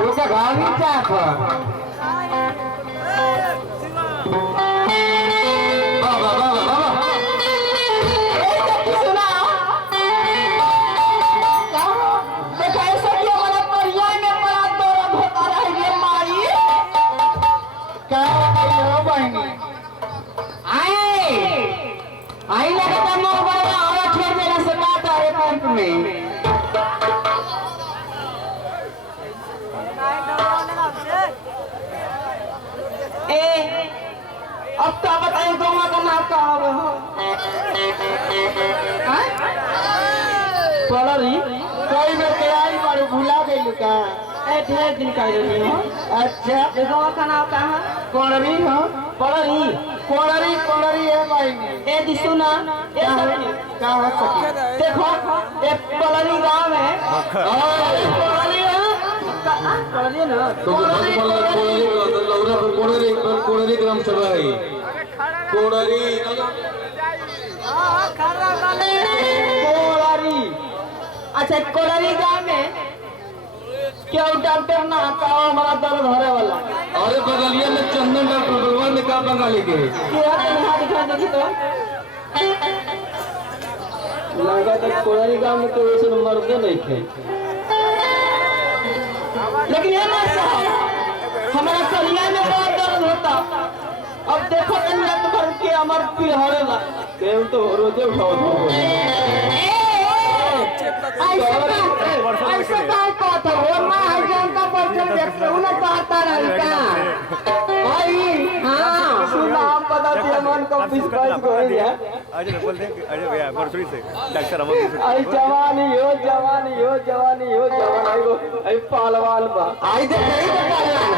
वो का गाड़ी चाप बाबा बाबा बाबा सुना देखा ऐसा कि हमारा परिवार में बड़ा दर्द होता रहा ये माई क्या हो बहनी आई लगता मोर बड़ा और छोड़ देना से बात आ रहे पंप में ए अब तो बताइए दोनों का नाम क्या हो पड़री कोई में तैयारी मारू भुला गई का ढेर दिन का रही हो अच्छा दोनों का नाम क्या है पड़री हो पड़री पड़री पड़री है बहनी ए दिसु ना क्या हो सके देखो ये पड़री गांव है पड़री है पड़री ना कोणरी ग्राम सभा आहे कोणरी कोड़ारी अच्छा कोड़ारी गांव में क्यों डॉक्टर ना आता हो हमारा दर्द होने वाला अरे बगलिया में चंदन डॉक्टर भगवान ने कहा बंगाली के क्या यहाँ दिखा देखी तो लगा तक कोड़ारी गांव में तो वैसे मरते नहीं थे लेकिन ये ना साहब हमारा कलिया में बहुत दर्द होता अब देखो कन्या तो भर के अमर पीर हरेला केव तो रोजे उठाओ ऐसा काय कहता हो मां हजान का बच्चा देखते उन्हें कहता रहता भाई हां सुना हम बता दिया मन को 20-22 को है अजय बोल दे अजय भैया बरसुरी से डॉक्टर अमर आई जवानी हो जवानी हो जवानी हो जवानी हो आई पहलवान बा आई देख